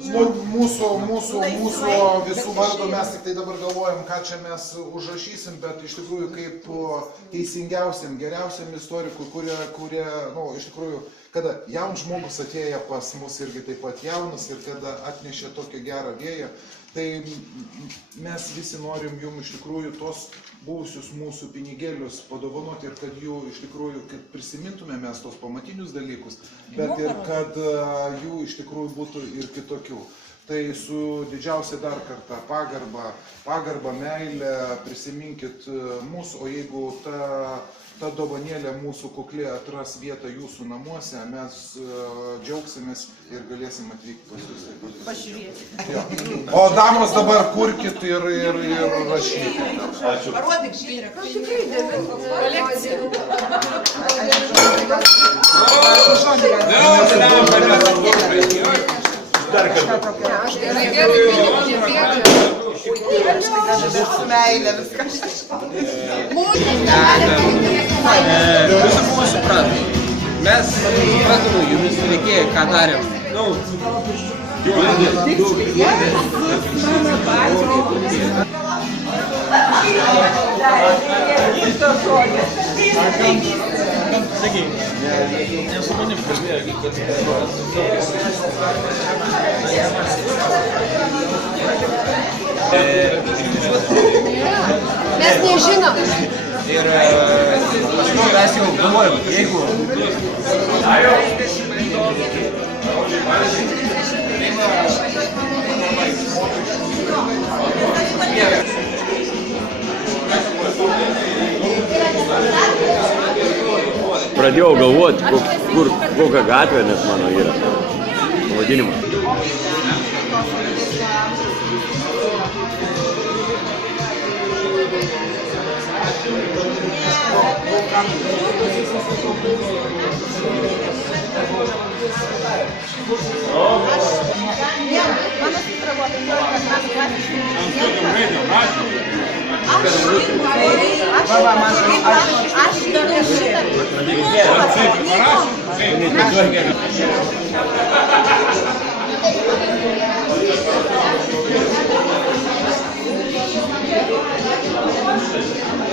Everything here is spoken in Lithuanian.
Nu, mūsų visų vardu mes tik tai dabar galvojam, ką čia mes užrašysim, bet iš tikrųjų kaip teisingiausiam, geriausiam istorikui, kurie, iš tikrųjų, kada jaunas žmogus atėjo pas mus irgi taip pat jaunas ir kada atnešė tokią gerą vėją, tai mes visi norim jums iš tikrųjų tos buvusius mūsų pinigėlius padovanoti ir kad jų iš tikrųjų, kad prisimintume mes tos pamatinius dalykus, bet ir kad jų iš tikrųjų būtų ir kitokių. Tai su didžiausia dar kartą pagarba, meilė, prisiminkit mūsų, o jeigu ta dovanėlė mūsų kuklė atras vietą jūsų namuose, mes džiaugsimės ir galėsim atvykti pas jūs. Pažiūrėti. O damos dabar kurkit ir rašykit. Ačiū. Parodyk žydrę. Dar kartą. Su meilė viskas. Visi buvo supratom. Mes supratom, jumis reikėjo, ką darėm. Sakai, nesu manim kalbėjo, kad mes nežinom. Ir mes jau galvojam, jeigu pradėjau galvoti, kokią gatvę net mano yra pavadinimas. Aš